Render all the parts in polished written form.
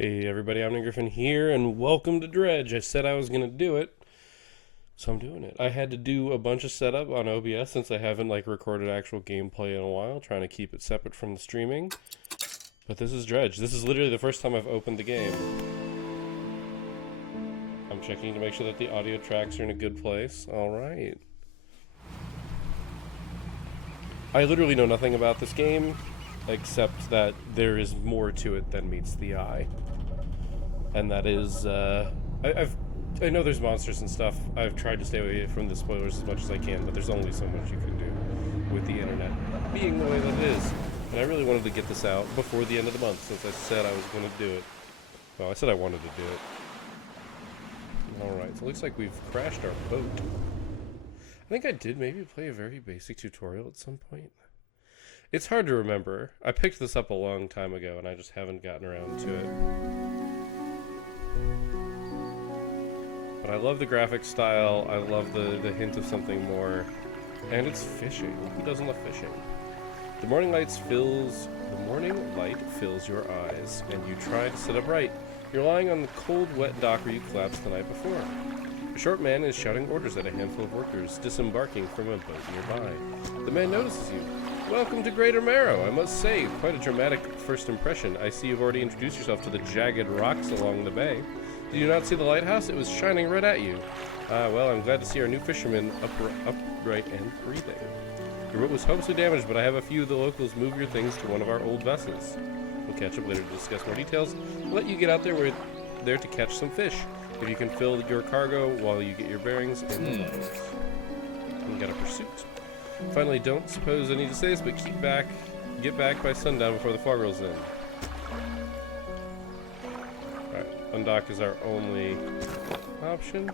Hey everybody, I'm Nick Griffin here, and welcome to Dredge. I said I was going to do it, so I'm doing it. I had to do a bunch of setup on OBS since I haven't recorded actual gameplay in a while, trying to keep it separate from the streaming. But this is Dredge. This is literally the first time I've opened the game. I'm checking to make sure that the audio tracks are in a good place. Alright. I literally know nothing about this game, except that there is more to it than meets the eye. And that is, I know there's monsters and stuff. I've tried to stay away from the spoilers as much as I can, but there's only so much you can do with the internet being the way that it is. And I really wanted to get this out before the end of the month, since I said I was going to do it. Well, I said I wanted to do it. Alright, so it looks like we've crashed our boat. I think I did maybe play a very basic tutorial at some point. It's hard to remember. I picked this up a long time ago, and I just haven't gotten around to it. But I love the graphic style, I love the hint of something more, and it's fishing. Who doesn't love fishing? The morning light fills your eyes, and you try to sit upright. You're lying on the cold, wet dock where you collapsed the night before. A short man is shouting orders at a handful of workers disembarking from a boat nearby. The man notices you. Welcome to Greater Marrow. I must say, quite a dramatic first impression. I see you've already introduced yourself to the jagged rocks along the bay. Did you not see the lighthouse? It was shining right at you. Well, I'm glad to see our new fisherman upright and breathing. Your boat was hopelessly damaged, but I have a few of the locals move your things to one of our old vessels. We'll catch up later to discuss more details. We'll let you get out there. We're there to catch some fish. If you can fill your cargo while you get your bearings in the boat. You got a pursuit. Finally, don't suppose I need to say this, but get back by sundown before the fog rolls in. Alright, undock is our only option.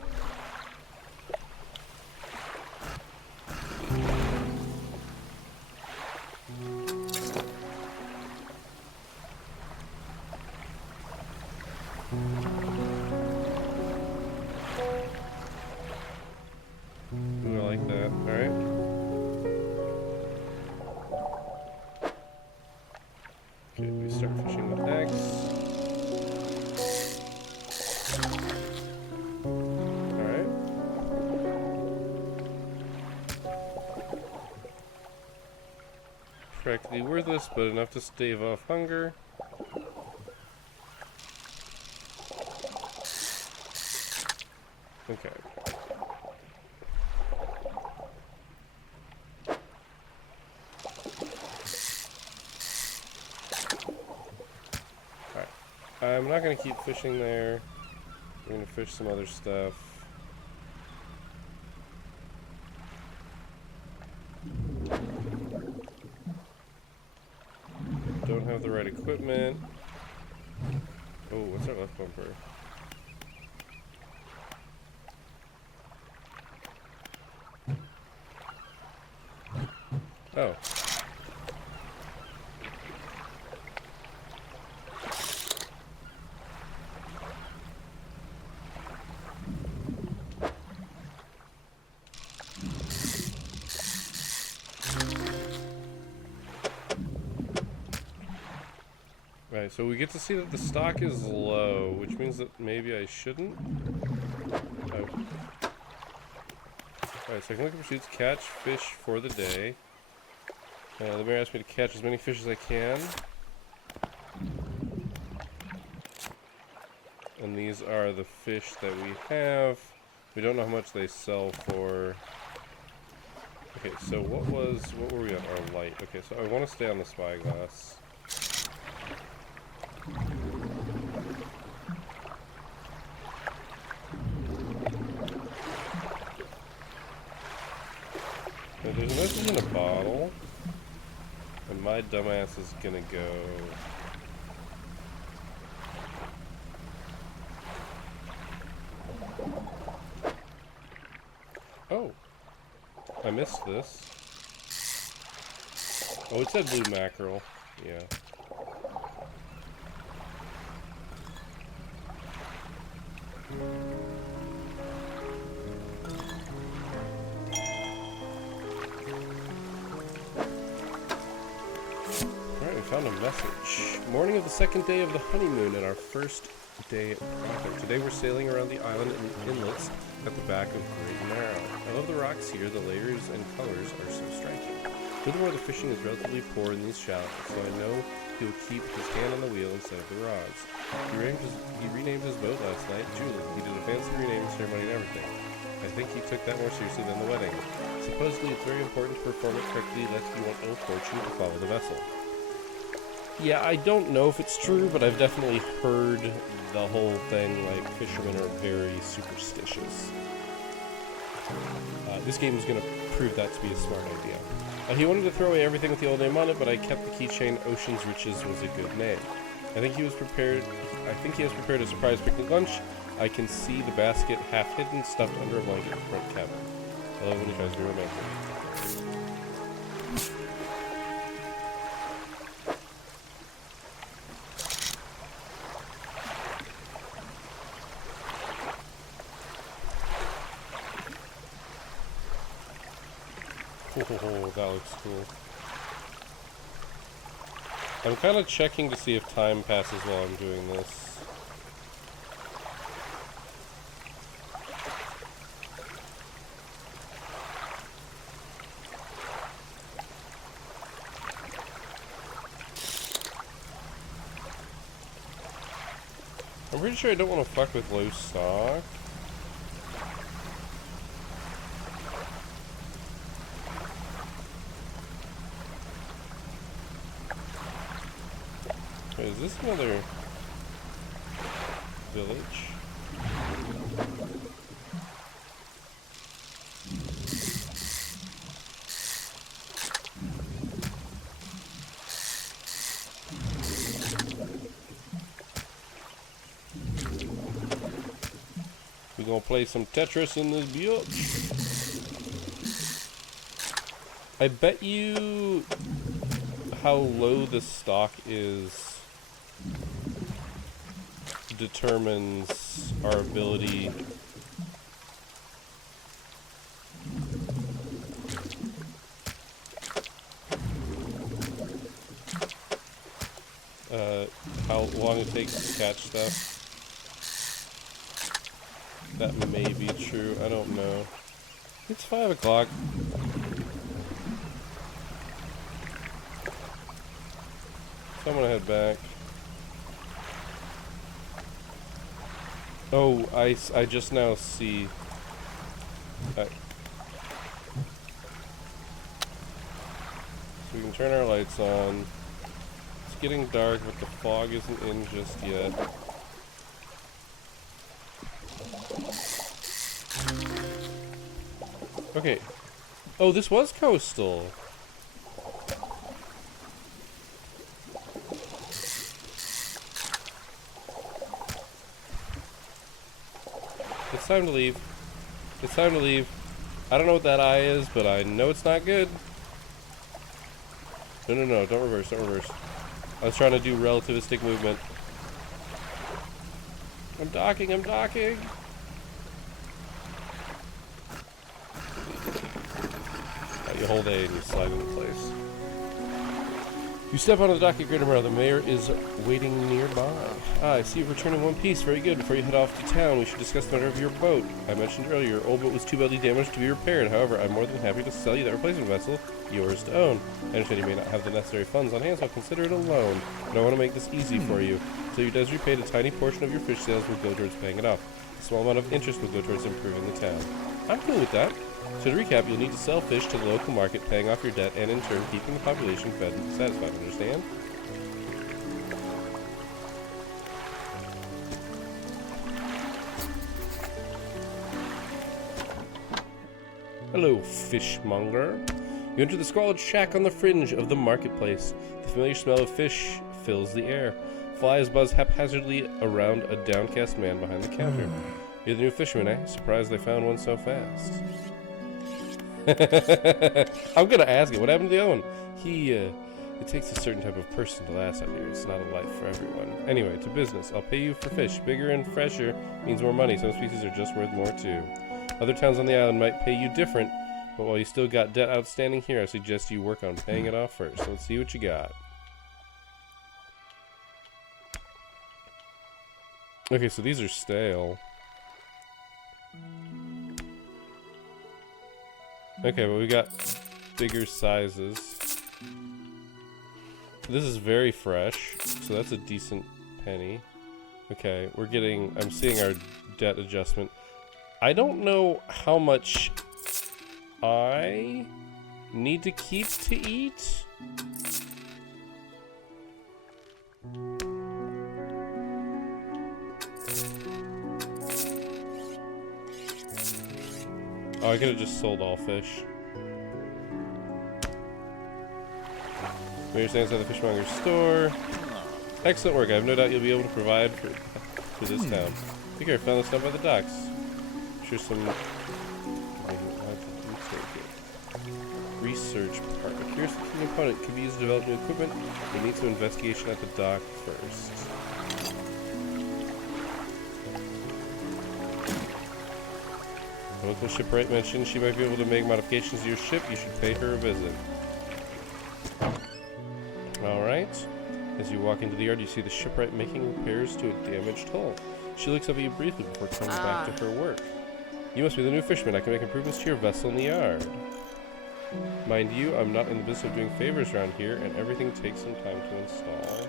Ooh, I like that. Alright. Okay, we start fishing with X. Alright. Practically worthless, but enough to stave off hunger. Okay. I'm not going to keep fishing there. We're going to fish some other stuff. Don't have the right equipment. Oh, what's our left bumper? Oh. Right, so we get to see that the stock is low, which means that maybe I shouldn't. Oh. Alright, so I can look at pursuits, catch fish for the day. The mayor asked me to catch as many fish as I can. And these are the fish that we have. We don't know how much they sell for. Okay, so what were we on? Our light. Okay, so I want to stay on the spyglass. Now, there's a message in a bottle, and my dumbass is gonna go. Oh, I missed this. Oh, it said blue mackerel. Yeah. found a message. Morning of the second day of the honeymoon and our first day project. Today we're sailing around the island and inlets at the back of Great Narrow. I love the rocks here. The layers and colors are so striking. Furthermore, the fishing is relatively poor in these shallows, so I know he will keep his hand on the wheel instead of the rods. He renamed his boat last night, Julie. He did a fancy renaming ceremony and everything. I think he took that more seriously than the wedding. Supposedly, it's very important to perform it correctly, lest you want ill fortune to follow the vessel. Yeah, I don't know if it's true, but I've definitely heard the whole thing, like, fishermen are very superstitious. This game is going to prove that to be a smart idea. He wanted to throw away everything with the old name on it, but I kept the keychain. Ocean's Riches was a good name. I think he has prepared a surprise picnic lunch. I can see the basket half hidden, stuffed under a blanket in the front cabin. I love when he tries to be romantic. Oh, that looks cool. I'm kind of checking to see if time passes while I'm doing this. I'm pretty sure I don't want to fuck with low stock. Wait, is this another village? We're gonna play some Tetris in this bitch. I bet you how low the stock is determines our ability how long it takes to catch stuff. That may be true, I don't know. It's 5 o'clock. So I'm gonna head back. Oh, I just now see. So we can turn our lights on. It's getting dark, but the fog isn't in just yet. Okay. Oh, this was coastal. It's time to leave. It's time to leave. I don't know what that eye is, but I know it's not good. No, no, no, don't reverse, don't reverse. I was trying to do relativistic movement. I'm docking, I'm docking! You hold A and you slide into place. You step onto the dock at Greater Morrow. The mayor is waiting nearby. Ah, I see you've returned in one piece. Very good. Before you head off to town, we should discuss the matter of your boat. I mentioned earlier, your old boat was too badly damaged to be repaired. However, I'm more than happy to sell you that replacement vessel, yours to own. I understand you may not have the necessary funds on hand, so I'll consider it a loan. But I want to make this easy for you. So you does repaid, a tiny portion of your fish sales will go towards paying it off. A small amount of interest will go towards improving the town. I'm cool with that. So to recap, you'll need to sell fish to the local market, paying off your debt, and in turn keeping the population fed and satisfied. Understand? Hello, fishmonger. You enter the squalid shack on the fringe of the marketplace. The familiar smell of fish fills the air. Flies buzz haphazardly around a downcast man behind the counter. You're the new fisherman, eh? Surprised they found one so fast. I'm gonna ask it. What happened to the other one? It takes a certain type of person to last out here. It's not a life for everyone. Anyway, to business. I'll pay you for fish. Bigger and fresher means more money. Some species are just worth more too. Other towns on the island might pay you different, but while you still got debt outstanding here, I suggest you work on paying it off first. So let's see what you got. Okay, so these are stale. Okay, but we got bigger sizes. This is very fresh, so that's a decent penny. Okay, we're getting... I'm seeing our debt adjustment. I don't know how much I need to keep to eat. Oh, I could have just sold all fish. We're staying inside the fishmonger's store. Excellent work. I have no doubt you'll be able to provide for this town. Take care. Found this down by the docks. Sure some research part. A curious component could be used to develop new equipment. We need some investigation at the dock first. The local shipwright mentioned she might be able to make modifications to your ship. You should pay her a visit. Alright. As you walk into the yard, you see the shipwright making repairs to a damaged hull. She looks up at you briefly before coming back to her work. You must be the new fisherman. I can make improvements to your vessel in the yard. Mind you, I'm not in the business of doing favors around here, and everything takes some time to install.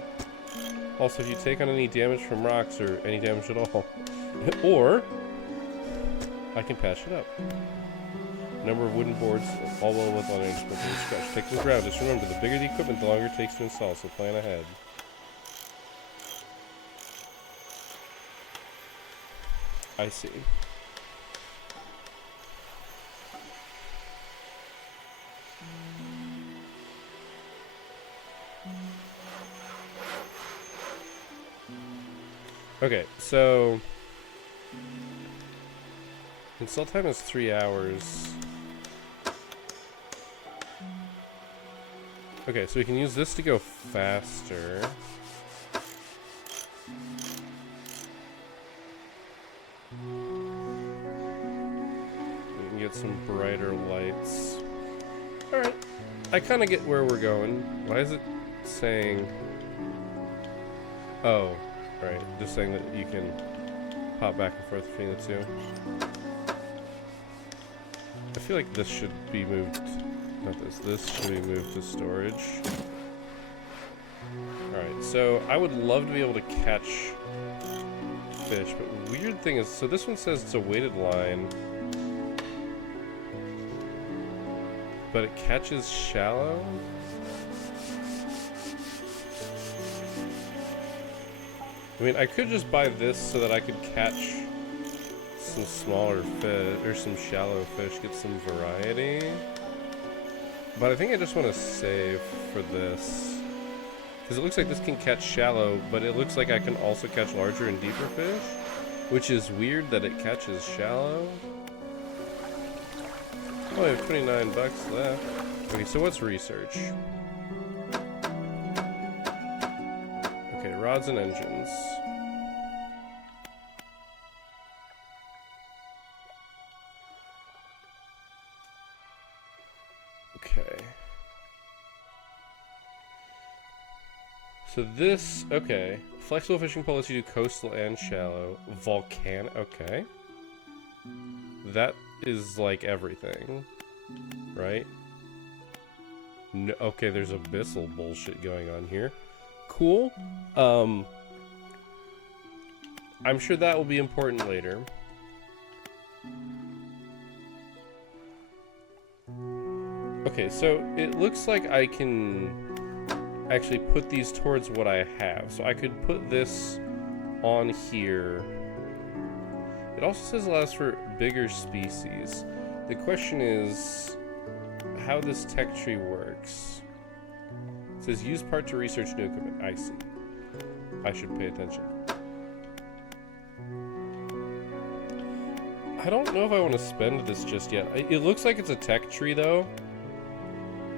Also, if you take on any damage from rocks, or any damage at all, or I can patch it up. Number of wooden boards, all well with other instruments and scratch. Take this round. Just remember, the bigger the equipment, the longer it takes to install, so plan ahead. I see. Okay, so install time is 3 hours. Okay, so we can use this to go faster. We can get some brighter lights. Alright, I kind of get where we're going. Why is it saying... Oh, right, just saying that you can pop back and forth between the two. I feel like this should be moved... Not this. This should be moved to storage. Alright, so I would love to be able to catch fish, but the weird thing is, so this one says it's a weighted line, but it catches shallow? I mean, I could just buy this so that I could catch some smaller fish, or some shallow fish, get some variety. But I think I just want to save for this. Because it looks like this can catch shallow, but it looks like I can also catch larger and deeper fish. Which is weird that it catches shallow. Oh, I have 29 bucks left. Okay, so what's research? Okay, rods and engines. Okay. So this, okay. Flexible fishing pole lets you do coastal and shallow. Volcanic, okay. That is like everything, right? No, okay, there's abyssal bullshit going on here. Cool. I'm sure that will be important later. Okay, so it looks like I can actually put these towards what I have. So I could put this on here. It also says allows for bigger species. The question is how this tech tree works. It says use part to research new equipment. I see. I should pay attention. I don't know if I want to spend this just yet. It looks like it's a tech tree though.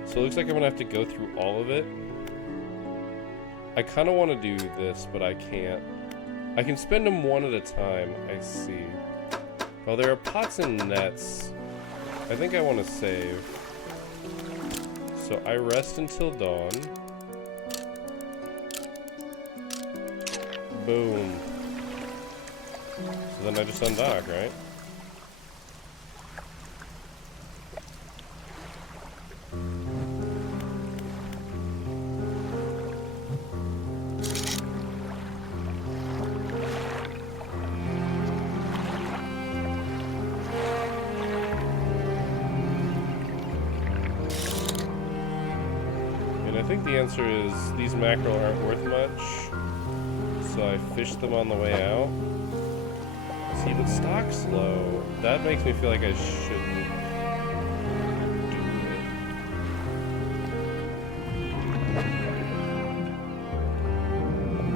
So it looks like I'm going to have to go through all of it. I kind of want to do this, but I can't. I can spend them one at a time. I see. Well, there are pots and nets. I think I want to save. So I rest until dawn. Boom. So then I just undock, right? I think the answer is these mackerel aren't worth much, so I fished them on the way out. See, but stock's low. That makes me feel like I shouldn't do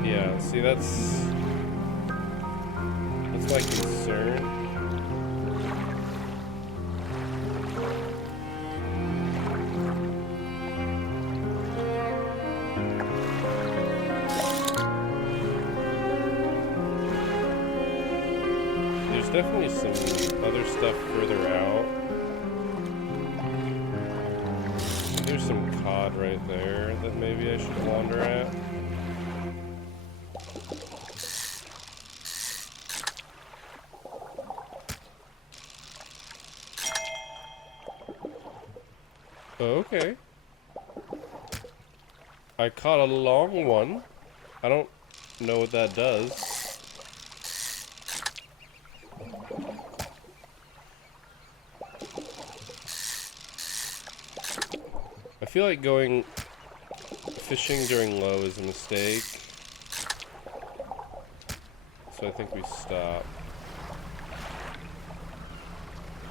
it. Yeah, see, that's my concern. Definitely some other stuff further out. There's some cod right there that maybe I should wander at. Okay. I caught a long one. I don't know what that does. I feel like going fishing during low is a mistake, so I think we stop.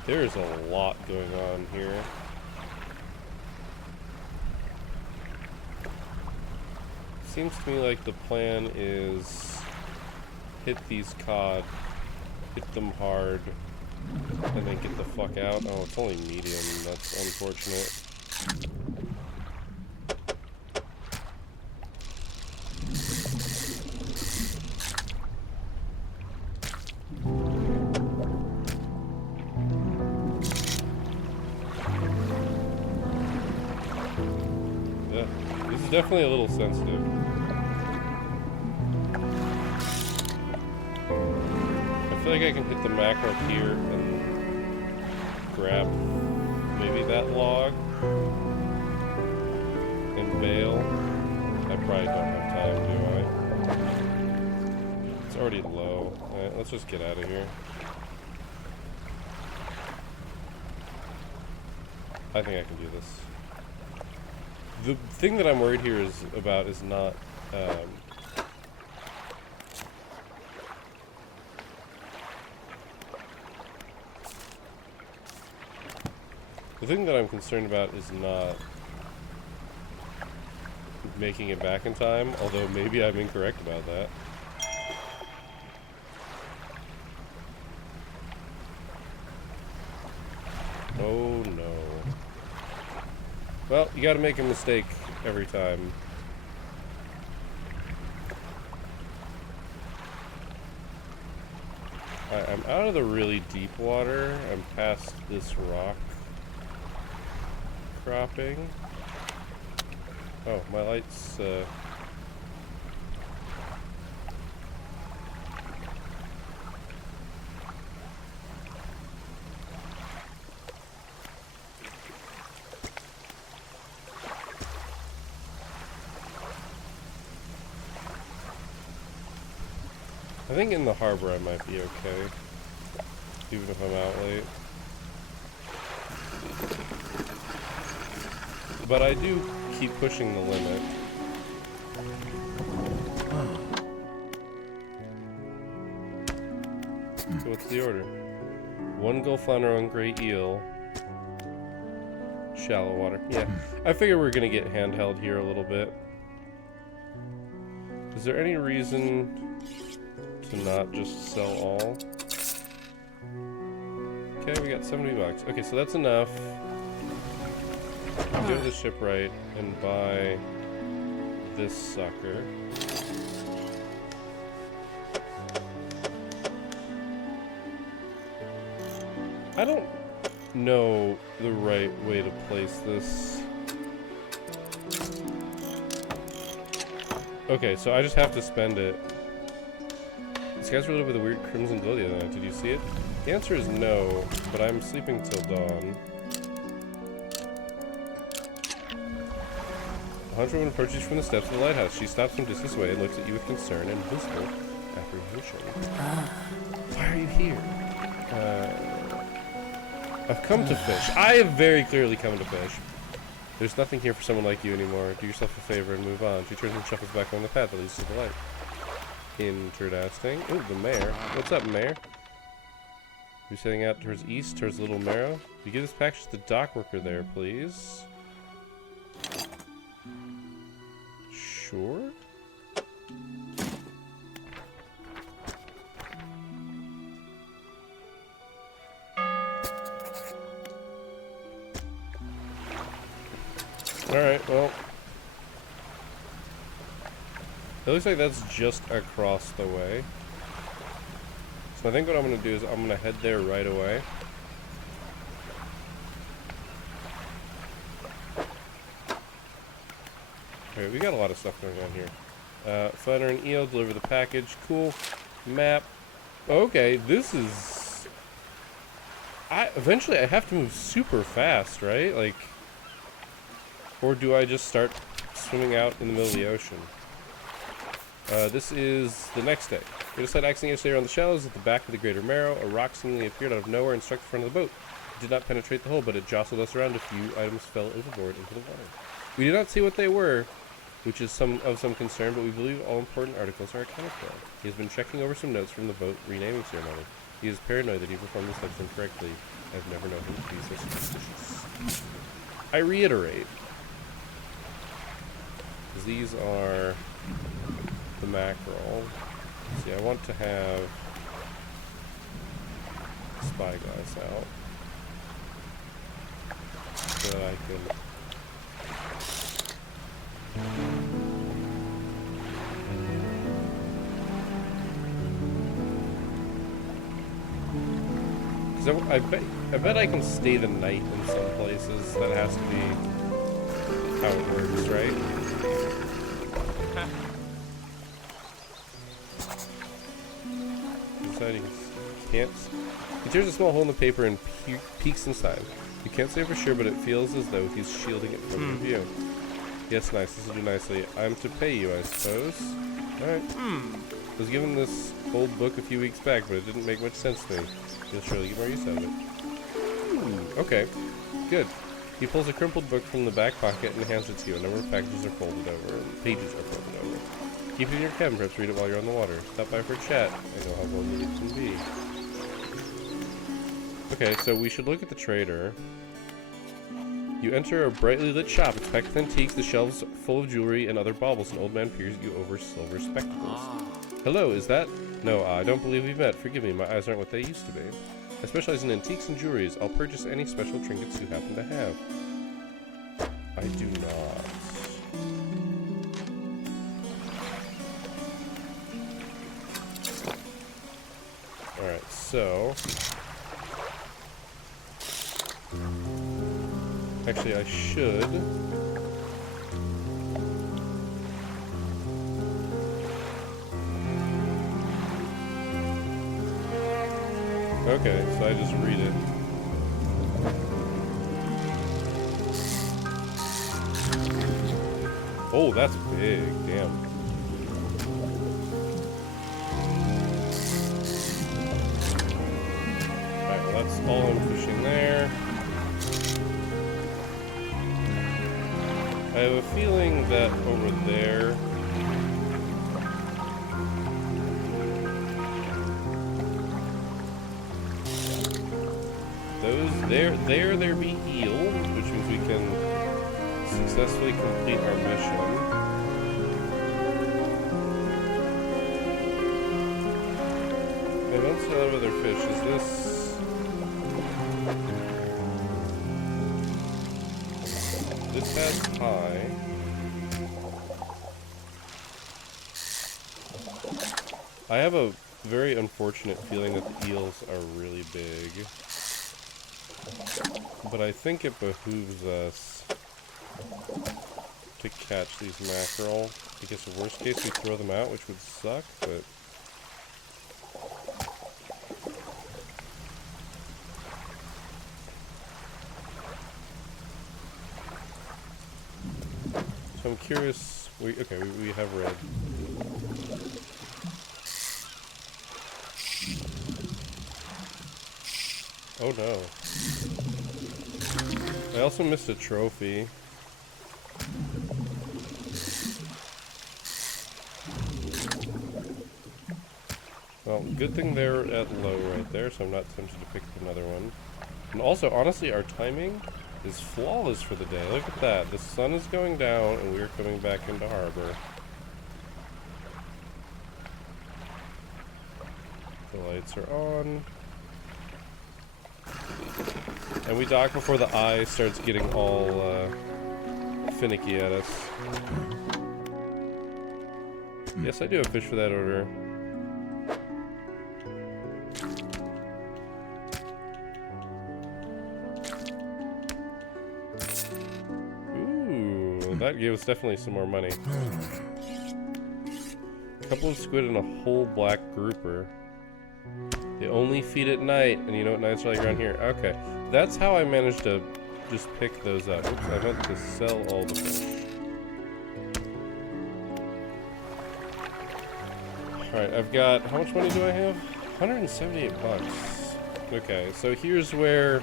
There's a lot going on here. Seems to me like the plan is hit these cod, hit them hard, and then get the fuck out. Oh, it's only medium. That's unfortunate. Definitely a little sensitive. I feel like I can hit the mackerel here and grab maybe that log and bail. I probably don't have time, do I? It's already low. Alright, let's just get out of here. I think I can do this. The thing that I'm worried here is not the thing that I'm concerned about is not making it back in time, although maybe I'm incorrect about that. Oh no. Well, you gotta make a mistake every time. I'm out of the really deep water. I'm past this rock cropping. Oh, my light's, I think in the harbor I might be okay, even if I'm out late. But I do keep pushing the limit. So what's the order? 1 gull flounder, 1 gray eel. Shallow water. Yeah, I figure we're gonna get handheld here a little bit. Is there any reason to not just sell all? Okay, we got 70 bucks. Okay, so that's enough. Go to the shipwright and buy this sucker. I don't know the right way to place this. Okay, so I just have to spend it. The skies were lit with a weird crimson glow the other night. Did you see it? The answer is no, but I'm sleeping till dawn. A hunchwoman approaches from the steps of the lighthouse. She stops some distance away and looks at you with concern and visible apprehension. Why are you here? I've come to fish. I have very clearly come to fish. There's nothing here for someone like you anymore. Do yourself a favor and move on. She turns and shuffles back on the path that leads to the light. Interesting. Ooh, the mayor. What's up, mayor? You're setting out towards east, towards Little Marrow. You give this package to the dock worker there, please. Sure. Alright, well. It looks like that's just across the way. So I think what I'm going to do is I'm going to head there right away. Okay, we got a lot of stuff going on here. Flounder and eel, deliver the package. Cool. Map. Okay, this is... Eventually I have to move super fast, right? Like... Or do I just start swimming out in the middle of the ocean? This is the next day. We decided accidentally yesterday around the shallows at the back of the Greater Marrow. A rock seemingly appeared out of nowhere and struck the front of the boat. It did not penetrate the hull, but it jostled us around. A few items fell overboard into the water. We did not see what they were, which is of some concern, but we believe all important articles are accounted for. He has been checking over some notes from the boat renaming ceremony. He is paranoid that he performed the steps incorrectly. I've never known him to be so suspicious. I reiterate. These are the mackerel. See, I want to have spyglass out so that I can because I bet I can stay the night in some places. That has to be how it works, right? He tears a small hole in the paper and peeks inside. You can't say for sure, but it feels as though he's shielding it from your view. Yes, nice. This will do nicely. I'm to pay you, I suppose. Alright. I was given this old book a few weeks back, but it didn't make much sense to me. You'll surely get more use out of it. Okay. Good. He pulls a crumpled book from the back pocket and hands it to you. A number of packages are folded over, and pages are folded over. Keep it in your cabin, perhaps read it while you're on the water. Stop by for a chat. I know how lonely it can be. Okay, so we should look at the trader. You enter a brightly lit shop. It's packed with antiques, the shelves full of jewelry and other baubles. An old man peers at you over silver spectacles. Hello, is that? No, I don't believe we've met. Forgive me, my eyes aren't what they used to be. I specialize in antiques and jewelries. I'll purchase any special trinkets you happen to have. I do not. Alright, so... Actually, I should... Okay, so I just read it. Oh, that's big, damn. Alright, well that's all I'm fishing there. I have a feeling that over there... There be eels, which means we can successfully complete our mission. I don't see a lot of other fish. Is this has high? I have a very unfortunate feeling that the eels are really big. But I think it behooves us to catch these mackerel. I guess the worst case we throw them out, which would suck, but So I'm curious. We have red. Oh no. I also missed a trophy. Well, good thing they're at low right there, so I'm not tempted to pick up another one. And also, honestly, our timing is flawless for the day. Look at that. The sun is going down, and we're coming back into harbor. The lights are on. And we dock before the eye starts getting all finicky at us. Yes, I do have fish for that order. Ooh, that gave us definitely some more money. A couple of squid and a whole black grouper. They only feed at night, and you know what nights are like around here? Okay, that's how I managed to just pick those up. Oops, I meant to sell all the fish. Alright, I've got, how much money do I have? 178 bucks. Okay, so here's where...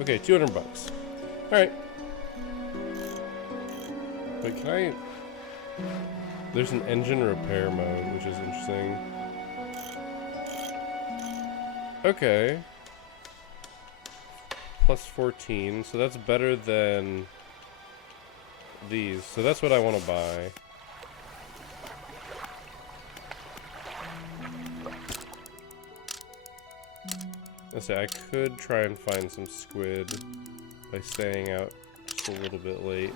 Okay, 200 bucks. Alright. Wait, can I... There's an engine repair mode, which is interesting. Okay. Plus 14, so that's better than these. So that's what I want to buy. Let's say I could try and find some squid by staying out just a little bit late.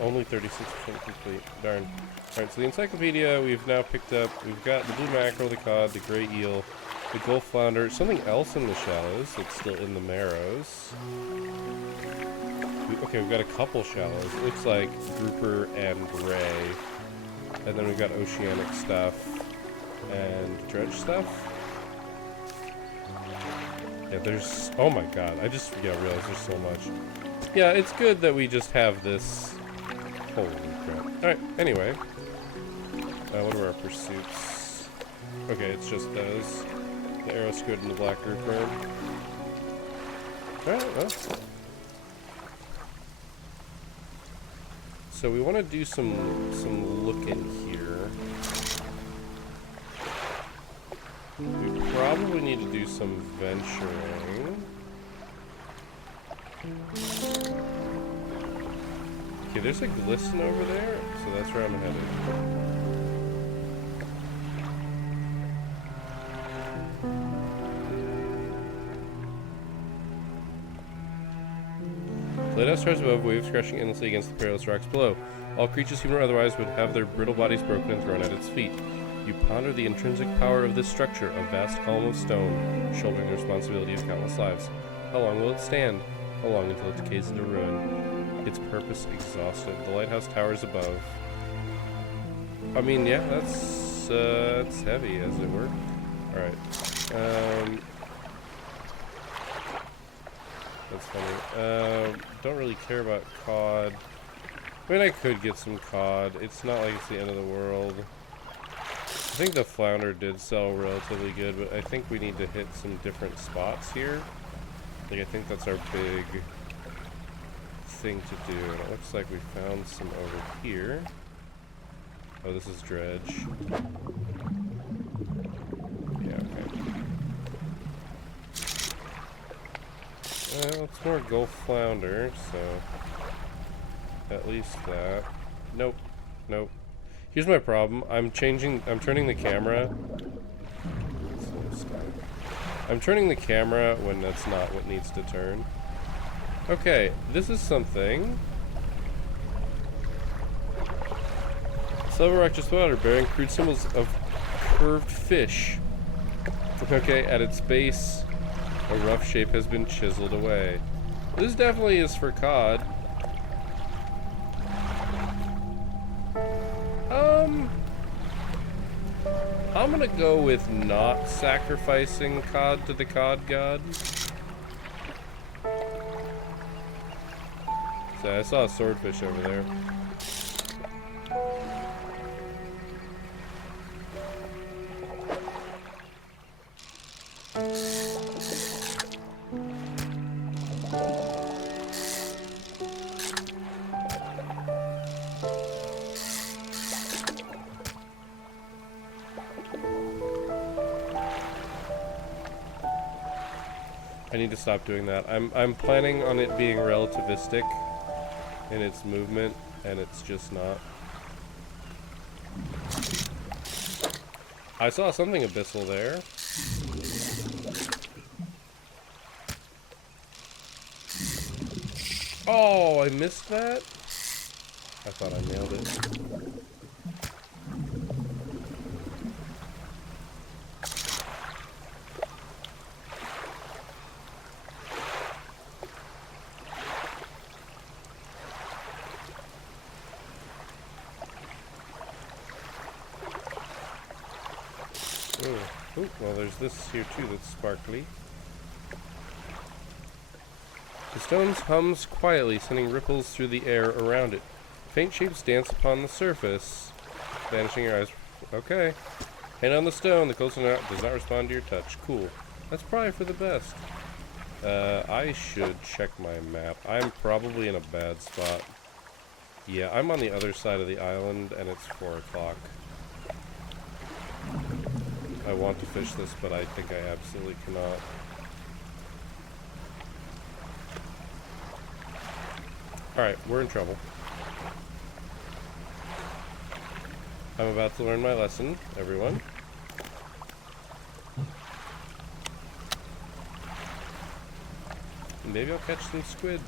Only 36% complete. Darn. Alright, so the encyclopedia we've now picked up. We've got the blue mackerel, the cod, the gray eel, the gulf flounder, something else in the shallows that's still in the marrows. Okay, we've got a couple shallows. It looks like grouper and gray. And then we've got oceanic stuff and dredge stuff. Yeah, there's... Oh my god, I just realized there's so much. Yeah, it's good that we just have this... Holy crap. Alright, anyway. What are our pursuits? Okay, it's just those. The arrow squid and the black grouper. Alright, well. So we want to do some looking here. We probably need to do some venturing. Okay, there's a glisten over there, so that's where I'm headed. Lighthouse stars above, waves crashing endlessly against the perilous rocks below. All creatures, human or otherwise, would have their brittle bodies broken and thrown at its feet. You ponder the intrinsic power of this structure, a vast column of stone, shouldering the responsibility of countless lives. How long will it stand? How long until it decays into ruin? Its purpose exhausted. The lighthouse towers above. I mean, yeah, that's heavy, as it were. Alright. That's funny. Don't really care about cod. I mean, I could get some cod. It's not like it's the end of the world. I think the flounder did sell relatively good, but I think we need to hit some different spots here. Like, I think that's our big thing to do. And it looks like we found some over here. Oh, this is dredge. Yeah, okay. Well, it's more Gulf flounder, so at least that. Nope. Nope. Here's my problem. I'm turning the camera. I'm turning the camera when that's not what needs to turn. Okay, this is something. Silver rock just water bearing crude symbols of curved fish. Okay, at its base, A rough shape has been chiseled away. This definitely is for cod. I'm gonna go with not sacrificing cod to the cod god. So I saw a swordfish over there. I need to stop doing that. I'm planning on it being relativistic in its movement, and it's just not. I saw something abyssal there. Oh, I missed that? I thought I nailed it. Ooh, well, there's this here too that's sparkly. The stone hums quietly, sending ripples through the air around it. Faint shapes dance upon the surface, vanishing your eyes. Okay. Hand on the stone. The coastal does not respond to your touch. Cool. That's probably for the best. I should check my map. I'm probably in a bad spot. Yeah, I'm on the other side of the island, and it's 4 o'clock. I want to fish this, but I think I absolutely cannot. Alright, we're in trouble. I'm about to learn my lesson, everyone. Maybe I'll catch some squid.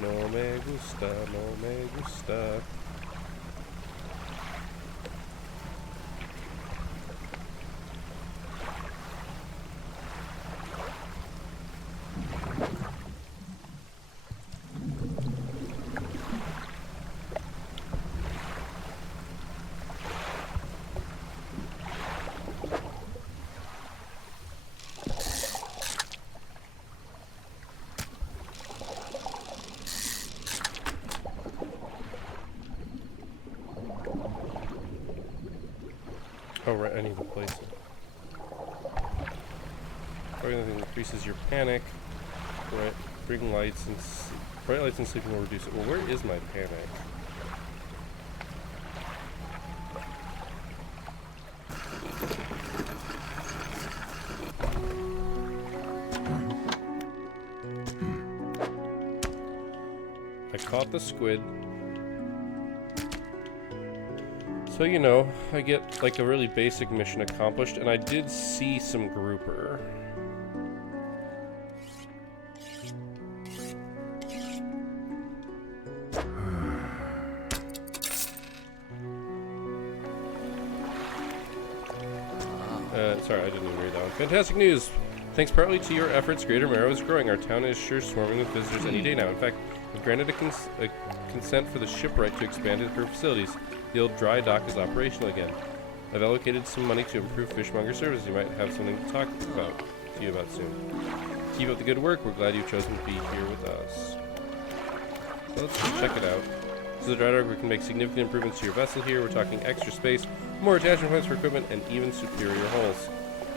No me gusta, no me gusta. Oh right, I need to place it. Everything increases your panic. Right, bring lights and bright lights and sleeping will reduce it. Well, where is my panic? I caught the squid. So, you know, I get like a really basic mission accomplished, and I did see some grouper. Sorry, I didn't even read that one. Fantastic news! Thanks partly to your efforts, Greater Marrow is growing. Our town is sure swarming with visitors any day now. In fact, we've granted a consent for the shipwright to expand her facilities. The old dry dock is operational again. I've allocated some money to improve fishmonger service. You might have something to talk to you about soon. Keep up the good work. We're glad you've chosen to be here with us. So let's just check it out. This is a dry dock. We can make significant improvements to your vessel here. We're talking extra space, more attachment points for equipment, and even superior hulls.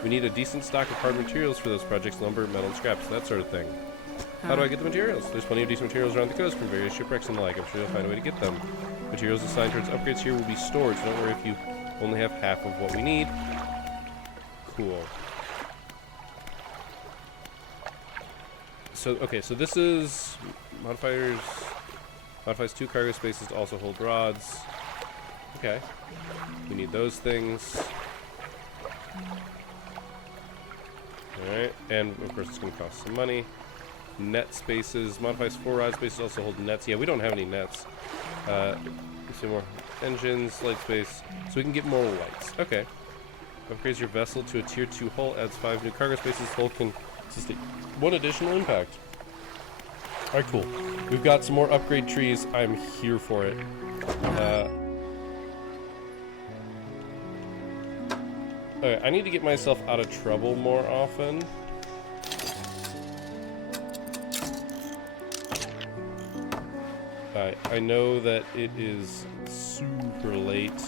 We need a decent stock of hard materials for those projects: lumber, metal, and scraps, that sort of thing. How do I get the materials? There's plenty of decent materials around the coast from various shipwrecks and the like. I'm sure you'll find a way to get them. Materials assigned towards upgrades here will be stored, so don't worry if you only have half of what we need. Cool. So, okay, so this is modifies 2 cargo spaces to also hold rods. Okay. We need those things. Alright, and of course it's going to cost some money. net spaces. Modifies 4 rod spaces, also hold nets. Yeah, we don't have any nets. Let's see more. Engines, light space. So we can get more lights. Okay. Upgrades your vessel to a tier 2 hull. Adds 5 new cargo spaces. Hull can sustain 1 additional impact. Alright, cool. We've got some more upgrade trees. I'm here for it. Okay, I need to get myself out of trouble more often. I know that it is super late.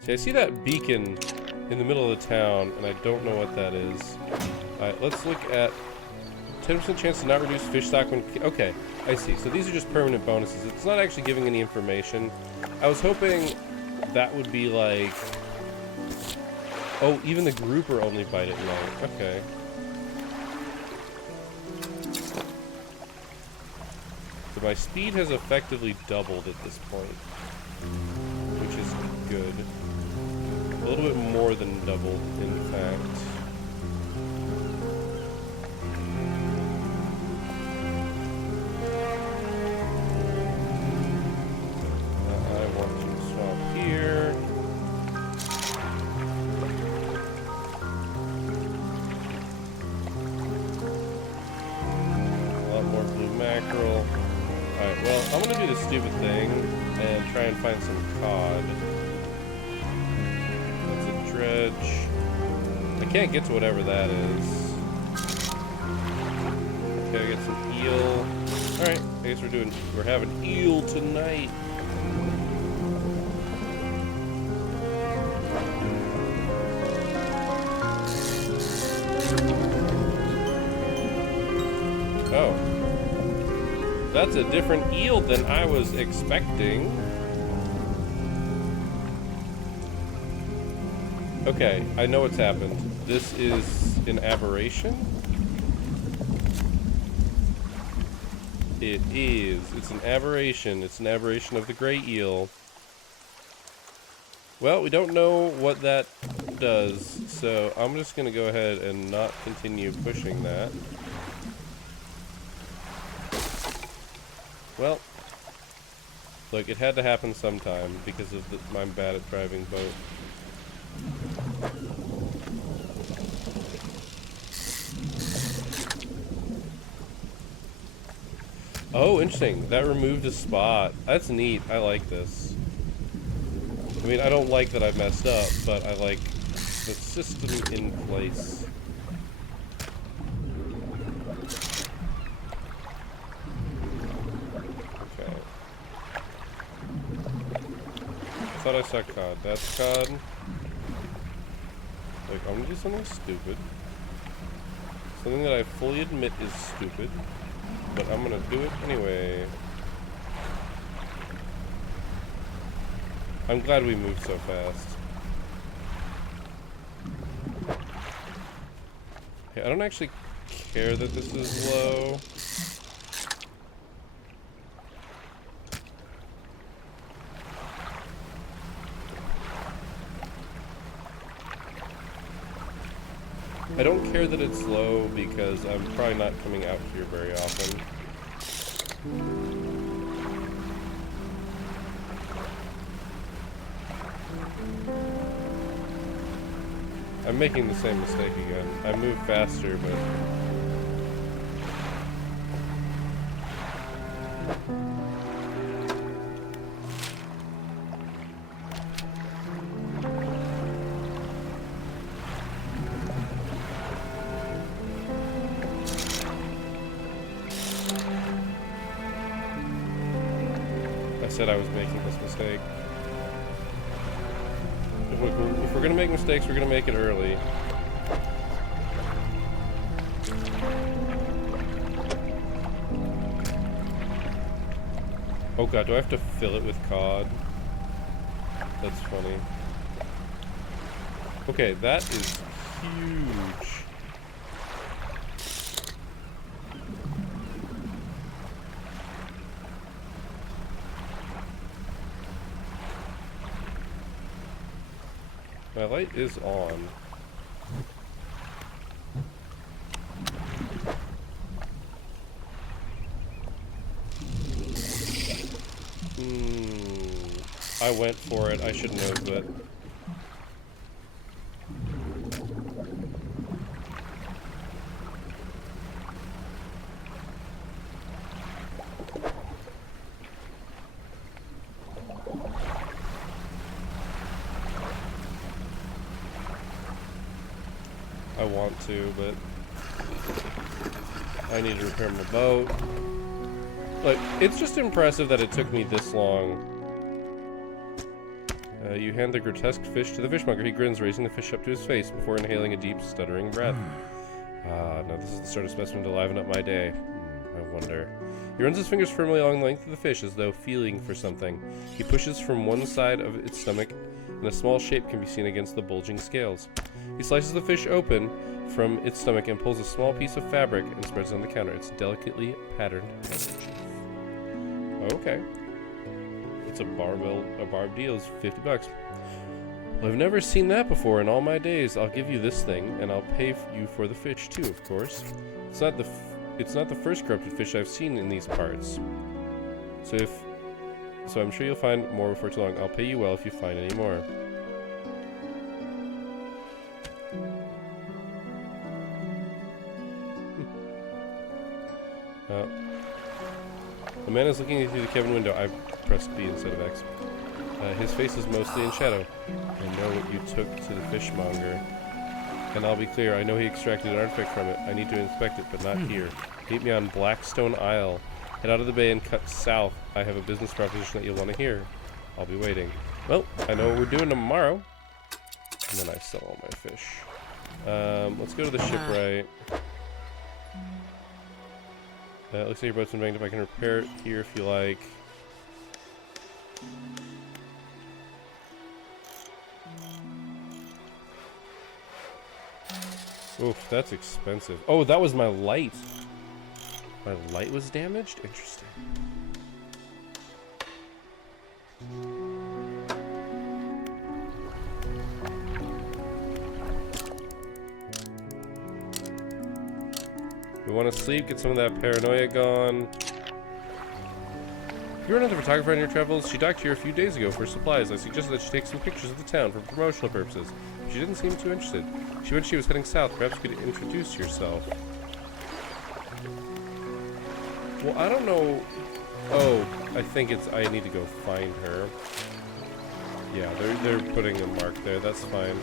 See, I see that beacon in the middle of the town, and I don't know what that is. Alright, let's look at 10% chance to not reduce fish stock when... Okay, I see. So these are just permanent bonuses. It's not actually giving any information. I was hoping that would be like... Oh, even the grouper only bite at night. Okay. So my speed has effectively doubled at this point, which is good. A little bit more than doubled, in fact. I want to swap here. A lot more blue mackerel. Alright, well, I'm gonna do the stupid thing and try and find some cod. That's a dredge. I can't get to whatever that is. Okay, I get some eel. Alright, I guess we're having eel tonight. Oh. That's a different eel than I was expecting. Okay, I know what's happened. This is an aberration? It is. It's an aberration. It's an aberration of the gray eel. Well, we don't know what that does, so I'm just going to go ahead and not continue pushing that. Well, look, it had to happen sometime because of I'm bad at driving boat. Oh, interesting. That removed a spot. That's neat. I like this. I mean, I don't like that I messed up, but I like the system in place. I thought I saw cod. That's cod. Like, I'm gonna do something stupid. Something that I fully admit is stupid. But I'm gonna do it anyway. I'm glad we moved so fast. Okay, I don't actually care that this is low. I don't care that it's low because I'm probably not coming out here very often. I'm making the same mistake again. I move faster, but... I said I was making this mistake. If we're gonna make mistakes, we're gonna make it early. Oh god, do I have to fill it with cod? That's funny. Okay, that is huge. My light is on. I went for it. I shouldn't have, but... I want to, but... I need to repair my boat. Look, it's just impressive that it took me this long. You hand the grotesque fish to the fishmonger. He grins, raising the fish up to his face before inhaling a deep, stuttering breath. Now this is the sort of specimen to liven up my day. I wonder. He runs his fingers firmly along the length of the fish as though feeling for something. He pushes from one side of its stomach, and a small shape can be seen against the bulging scales. He slices the fish open from its stomach and pulls a small piece of fabric and spreads it on the counter. It's delicately patterned. Okay. It's a barb deal is 50 bucks. Well, I've never seen that before in all my days. I'll give you this thing, and I'll pay you for the fish too, of course. It's not the first corrupted fish I've seen in these parts. So I'm sure you'll find more before too long. I'll pay you well if you find any more. The man is looking through the cabin window. I pressed B instead of X. His face is mostly in shadow. I know what you took to the fishmonger. And I'll be clear, I know he extracted an artifact from it. I need to inspect it, but not here. Meet me on Blackstone Isle. Head out of the bay and cut south. I have a business proposition that you'll want to hear. I'll be waiting. Well, I know what we're doing tomorrow. And then I sell all my fish. Let's go to the shipwright. Looks like your boat's been banged up. I can repair it here if you like. Oof, that's expensive. Oh, that was my light. My light was damaged? Interesting. We want to sleep, get some of that paranoia gone. You run into a photographer on your travels? She docked here a few days ago for supplies. I suggested that she take some pictures of the town for promotional purposes. She didn't seem too interested. She mentioned she was heading south. Perhaps you could introduce yourself. Well, I don't know. Oh, I think it's... I need to go find her. Yeah, they're putting a mark there. That's fine.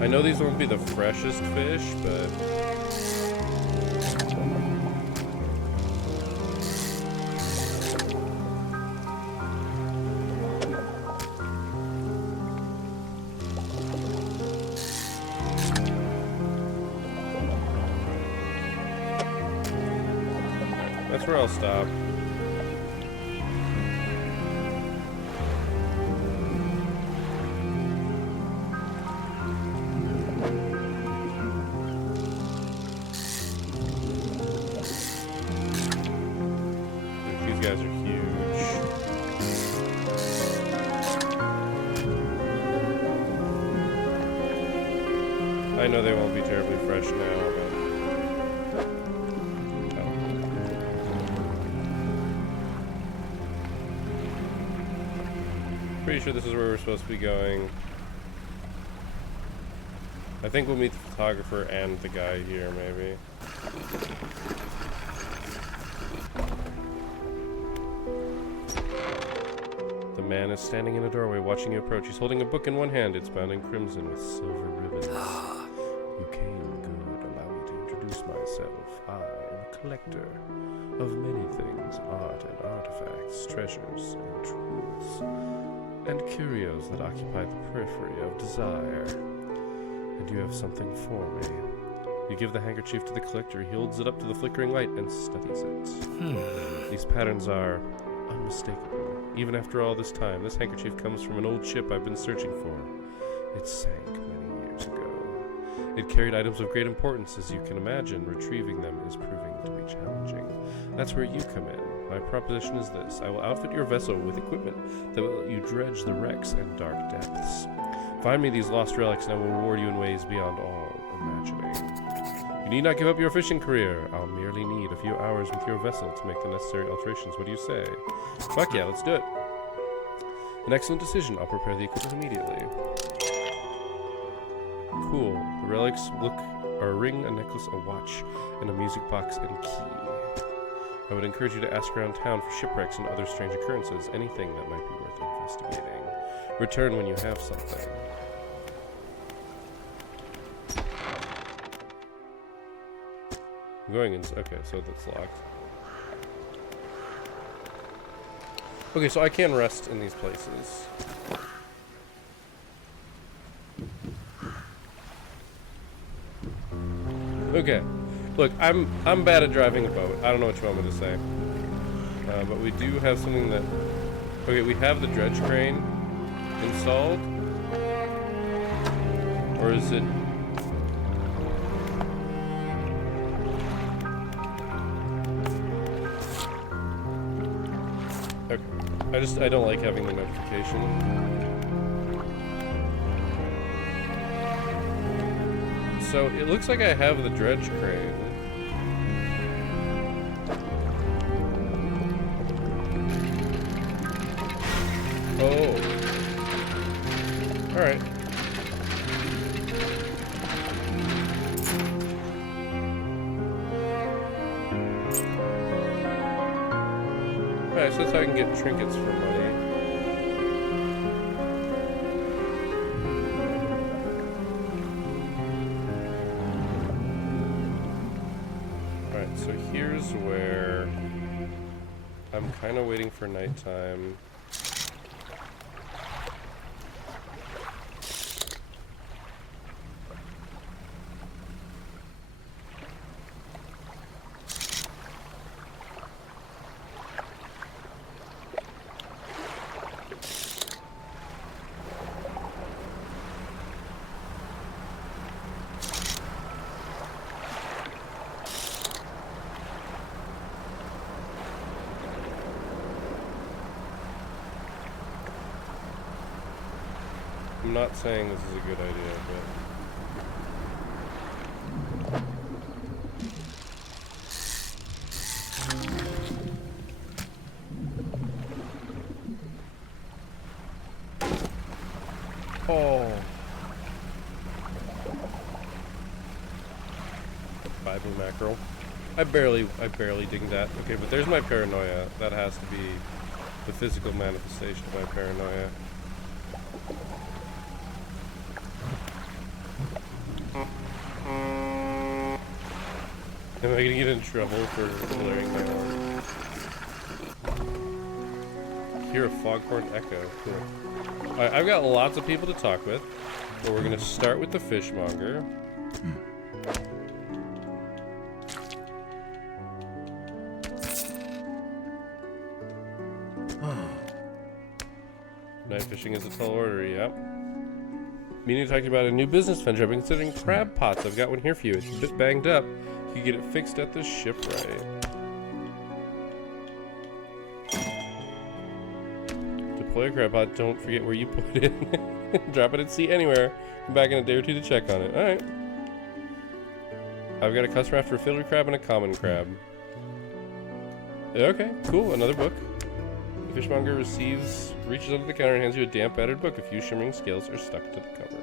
I know these won't be the freshest fish, but... That's where I'll stop. Guys are huge. I know they won't be terribly fresh now, but... Oh. Pretty sure this is where we're supposed to be going. I think we'll meet the photographer and the guy here, maybe. The man is standing in a doorway watching you approach. He's holding a book in one hand. It's bound in crimson with silver ribbons. You came good. Allow me to introduce myself. I am a collector of many things. Art and artifacts, treasures and truths, and curios that occupy the periphery of desire. And you have something for me. You give the handkerchief to the collector. He holds it up to the flickering light and studies it. These patterns are unmistakable. Even after all this time, this handkerchief comes from an old ship I've been searching for. It sank many years ago. It carried items of great importance, as you can imagine. Retrieving them is proving to be challenging. That's where you come in. My proposition is this. I will outfit your vessel with equipment that will let you dredge the wrecks and dark depths. Find me these lost relics and I will reward you in ways beyond all imagining. You need not give up your fishing career. I'll merely need a few hours with your vessel to make the necessary alterations. What do you say? Fuck yeah, let's do it. An excellent decision. I'll prepare the equipment immediately. Cool. The relics are a ring, a necklace, a watch, and a music box and key. I would encourage you to ask around town for shipwrecks and other strange occurrences, anything that might be worth investigating. Return when you have something. I'm going in. Okay, so that's locked. Okay, so I can rest in these places. Okay, look, I'm bad at driving a boat. I don't know what you want me to say, but we do have something that. Okay, we have the dredge crane installed, or is it? Okay, I don't like having the notification. So it looks like I have the dredge crane. Oh. Alright. Alright, so that's how I can get trinkets for money. So here's where I'm kind of waiting for nighttime. I'm not saying this is a good idea, but... Oh. Bible mackerel. I barely dinged that. Okay, but there's my paranoia. That has to be the physical manifestation of my paranoia. Am I gonna get in trouble for blaring my horn? Hear a foghorn echo. Cool. Alright, I've got lots of people to talk with, but we're gonna start with the fishmonger. Night fishing is a tall order, yep. Meaning to talk about a new business venture. I've been considering crab pots. I've got one here for you. It's a bit banged up. You can get it fixed at the shipwright. Deploy a crab pot. Don't forget where you put it. Drop it at sea anywhere. Come back in a day or two to check on it. Alright. I've got a customer after a fiddler crab and a common crab. Okay, cool. Another book. The fishmonger reaches under the counter and hands you a damp, battered book. A few shimmering scales are stuck to the cover.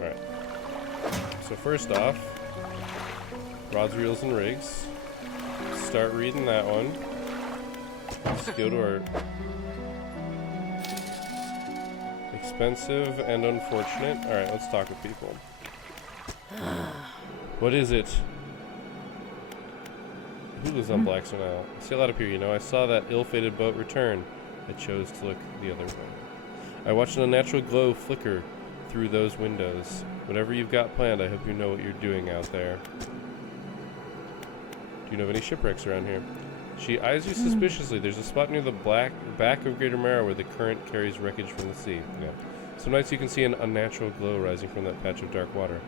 Alright. So first off, rods, reels, and rigs. Start reading that one. Let's go to our expensive and unfortunate. Alright, let's talk with people. What is it? Who lives on Blackstone Isle? I see a lot up here, you know. I saw that ill-fated boat return. I chose to look the other way. I watched an unnatural glow flicker through those windows. Whatever you've got planned, I hope you know what you're doing out there. Do you know of any shipwrecks around here? She eyes you suspiciously. There's a spot near the back of Greater Mara where the current carries wreckage from the sea. Yeah. Some nights you can see an unnatural glow rising from that patch of dark water.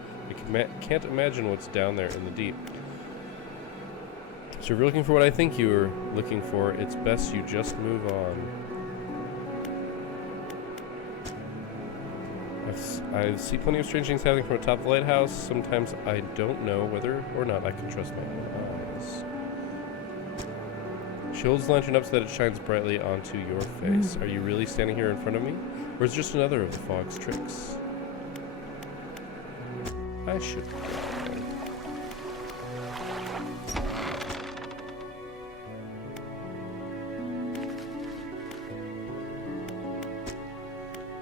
can't imagine what's down there in the deep. So if you're looking for what I think you were looking for, it's best you just move on. I see plenty of strange things happening from atop the lighthouse. Sometimes I don't know whether or not I can trust my own eyes. She holds the lantern up so that it shines brightly onto your face. Are you really standing here in front of me? Or is it just another of the fog's tricks? I should...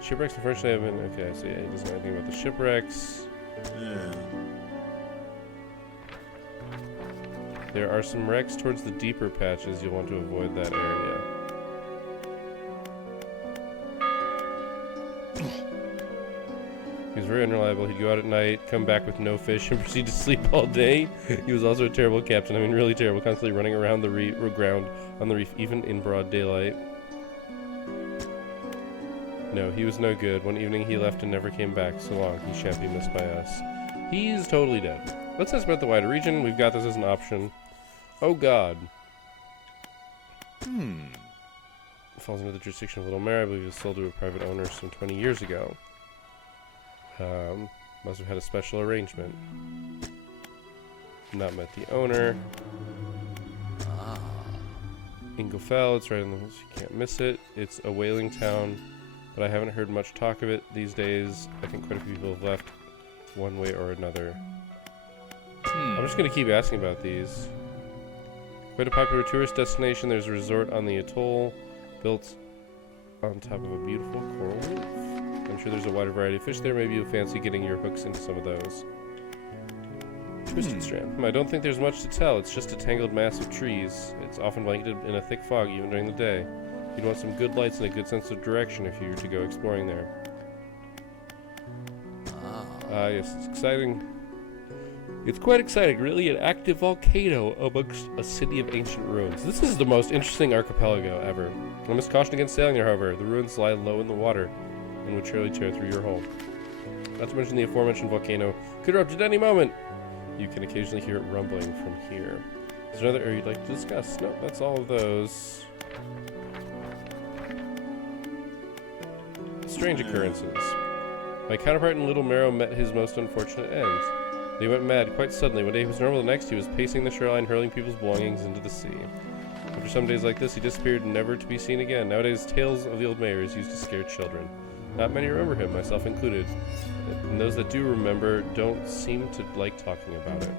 Shipwrecks, unfortunately, have been... Okay, so yeah, he doesn't know anything about the shipwrecks. Yeah. There are some wrecks towards the deeper patches. You'll want to avoid that area. He was very unreliable. He'd go out at night, come back with no fish, and proceed to sleep all day. He was also a terrible captain. I mean, really terrible. Constantly running around the ground on the reef, even in broad daylight. No, he was no good. One evening he left and never came back. So long. He shan't be missed by us. He's totally dead. Let's ask about the wider region. We've got this as an option. Oh god. Falls under the jurisdiction of Little Mare. I believe it was sold to a private owner some 20 years ago. Must have had a special arrangement. Not met the owner. Inglefell, it's right in the... You can't miss it. It's a whaling town, but I haven't heard much talk of it these days. I think quite a few people have left one way or another. I'm just going to keep asking about these. Quite a popular tourist destination. There's a resort on the atoll built on top of a beautiful coral reef. I'm sure there's a wider variety of fish there. Maybe you'll fancy getting your hooks into some of those. Twisted Strand. I don't think there's much to tell. It's just a tangled mass of trees. It's often blanketed in a thick fog even during the day. You'd want some good lights and a good sense of direction if you were to go exploring there. Yes, it's exciting. It's quite exciting, really, an active volcano amongst a city of ancient ruins. This is the most interesting archipelago ever. I must caution against sailing there, however. The ruins lie low in the water and would surely tear through your hull. Not to mention the aforementioned volcano could erupt at any moment. You can occasionally hear it rumbling from here. Is there another area you'd like to discuss? No, that's all of those. Strange occurrences. My counterpart in Little Marrow met his most unfortunate end. He went mad quite suddenly. One day he was normal, the next he was pacing the shoreline, hurling people's belongings into the sea. After some days like this, he disappeared, never to be seen again. Nowadays, tales of the old mayor is used to scare children. Not many remember him, myself included. And those that do remember don't seem to like talking about it.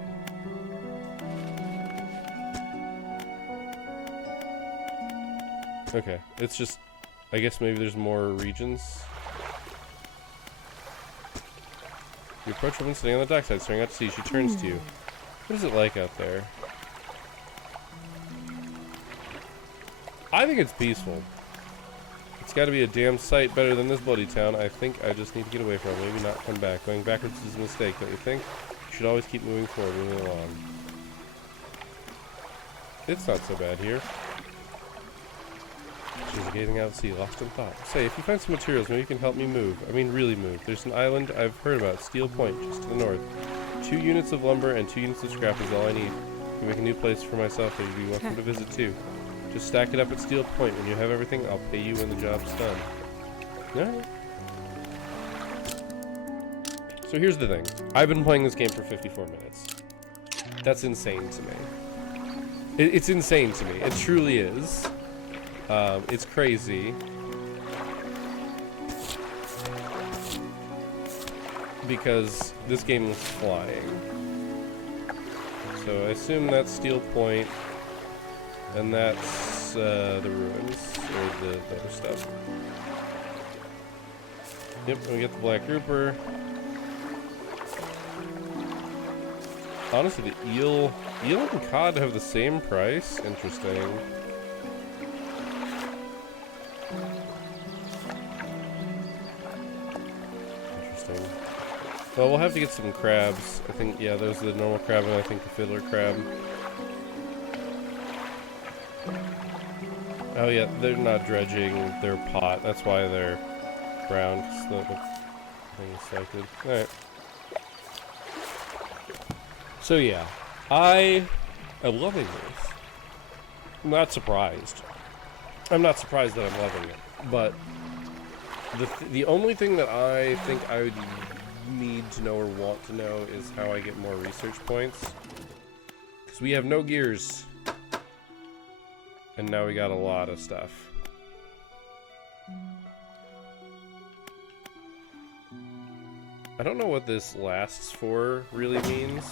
Okay, it's just... I guess maybe there's more regions. You approach a woman sitting on the dockside, staring out to sea. She turns to you. What is it like out there? I think it's peaceful. It's got to be a damn sight better than this bloody town. I think I just need to get away from it. Maybe not come back. Going backwards is a mistake, don't you think? You should always keep moving forward, moving along. It's not so bad here. She's gazing out at sea, lost in thought. Say, if you find some materials, maybe you can help me move. I mean, really move. There's an island I've heard about, Steel Point, just to the north. 2 units of lumber and 2 units of scrap is all I need. I can make a new place for myself that you'd be welcome to visit too. Just stack it up at Steel Point. When you have everything, I'll pay you when the job's done. Alright. So here's the thing. I've been playing this game for 54 minutes. That's insane to me. It's insane to me. It truly is. It's crazy. Because this game is flying. So I assume that's Steel Point. And that's the ruins, or the other stuff. Yep, and we get the black grouper. Honestly, the eel and cod have the same price. Interesting. Well, we'll have to get some crabs. I think, yeah, those are the normal crab, and I think the fiddler crab. Oh yeah, they're not dredging, they're pot. That's why they're brown, because the thing is selected. Alright. So yeah, I am loving this. I'm not surprised. I'm not surprised that I'm loving it, but the only thing that I think I would need to know or want to know is how I get more research points. Because we have no gears. And now we got a lot of stuff. I don't know what this lasts for really means.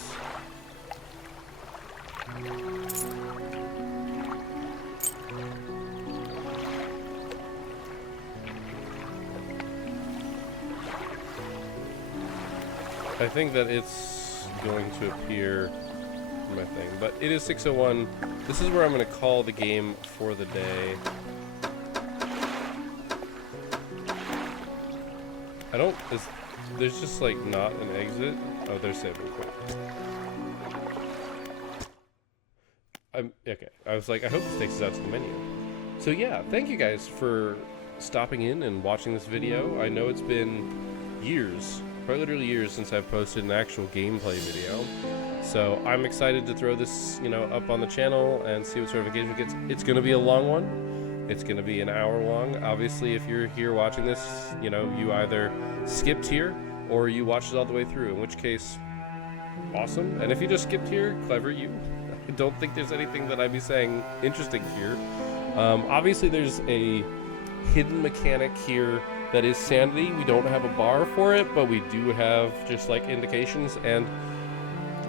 I think that it's going to appear in my thing, but it is 6:01. This is where I'm going to call the game for the day. There's just like not an exit. Oh, they're saving quick. Okay. I was like, I hope this takes us out to the menu. So yeah, thank you guys for stopping in and watching this video. I know it's been years. Quite literally years since I've posted an actual gameplay video. So I'm excited to throw this, up on the channel and see what sort of engagement gets. It's going to be a long one. It's going to be an hour long. Obviously, if you're here watching this, you either skipped here or you watched it all the way through, in which case, awesome. And if you just skipped here, clever you. I don't think there's anything that I'd be saying interesting here. Obviously, there's a hidden mechanic here that is sanity. We don't have a bar for it, but we do have just like indications and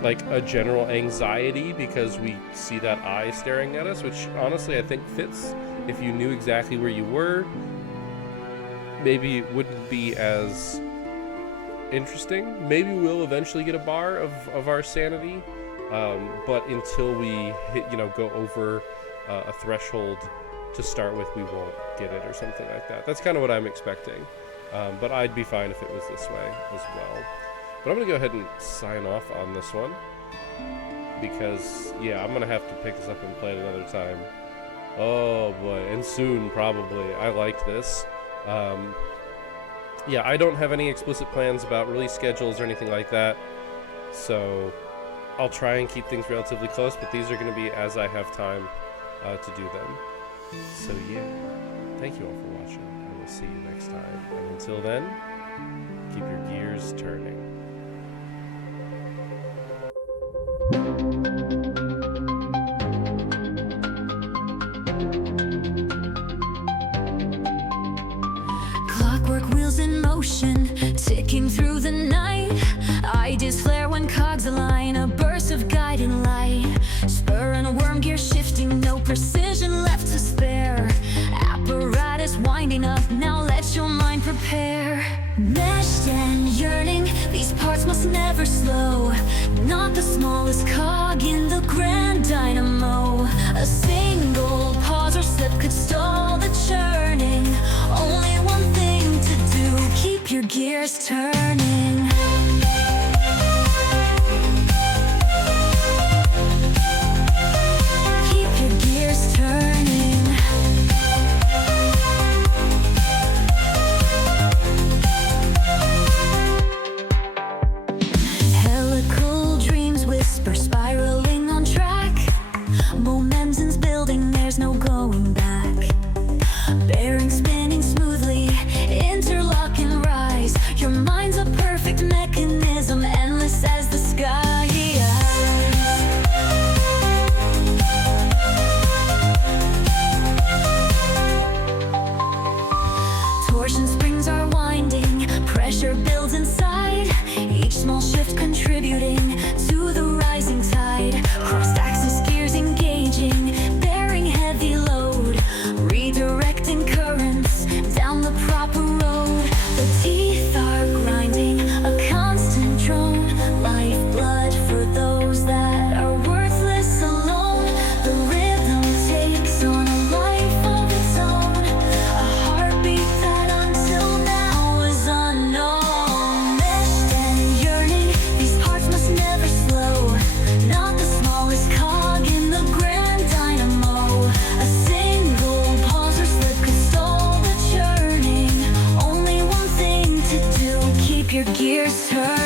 like a general anxiety because we see that eye staring at us, which honestly I think fits. If you knew exactly where you were, maybe it wouldn't be as interesting. Maybe we'll eventually get a bar of our sanity, but until we hit, go over a threshold to start with, we won't get it or something like that. That's kind of what I'm expecting. But I'd be fine if it was this way as well. But I'm going to go ahead and sign off on this one. Because, yeah, I'm going to have to pick this up and play it another time. Oh boy, and soon probably. I liked this. Yeah, I don't have any explicit plans about release schedules or anything like that. So I'll try and keep things relatively close, but these are going to be as I have time to do them. So yeah, thank you all for watching, and we'll see you next time. And until then, keep your gears turning. Clockwork wheels in motion, ticking through the night. Ideas flare when cogs align, a burst of guiding light. Spur and worm gear shifting, no precision left to spare. Apparatus winding up, now let your mind prepare. Meshed and yearning, these parts must never slow. Not the smallest cog in the grand dynamo. A single pause or slip could stall the churning. Only one thing to do, keep your gears turning. Keep your gears turning. Helical dreams whisper, spiraling on track. Momentum's building, there's no going back. Bearings spinning smoothly, interlock and rise. Your mind's a perfect mechanism, endless as the sky. Torsion springs are winding, pressure builds inside. Each small shift contributing to the rising tide. Cross-axis gears engaging, bearing heavy load, redirecting currents down the proper road. The teeth are grinding, a constant drone. Lifeblood for those that are worthless alone. The rhythm takes on a life of its own, a heartbeat that until now was unknown. Meshed and yearning, these parts must never slow. Not the smallest cog in the grand dynamo. A single pause or slip could stall the churning. Only one thing to do, keep your gears turning.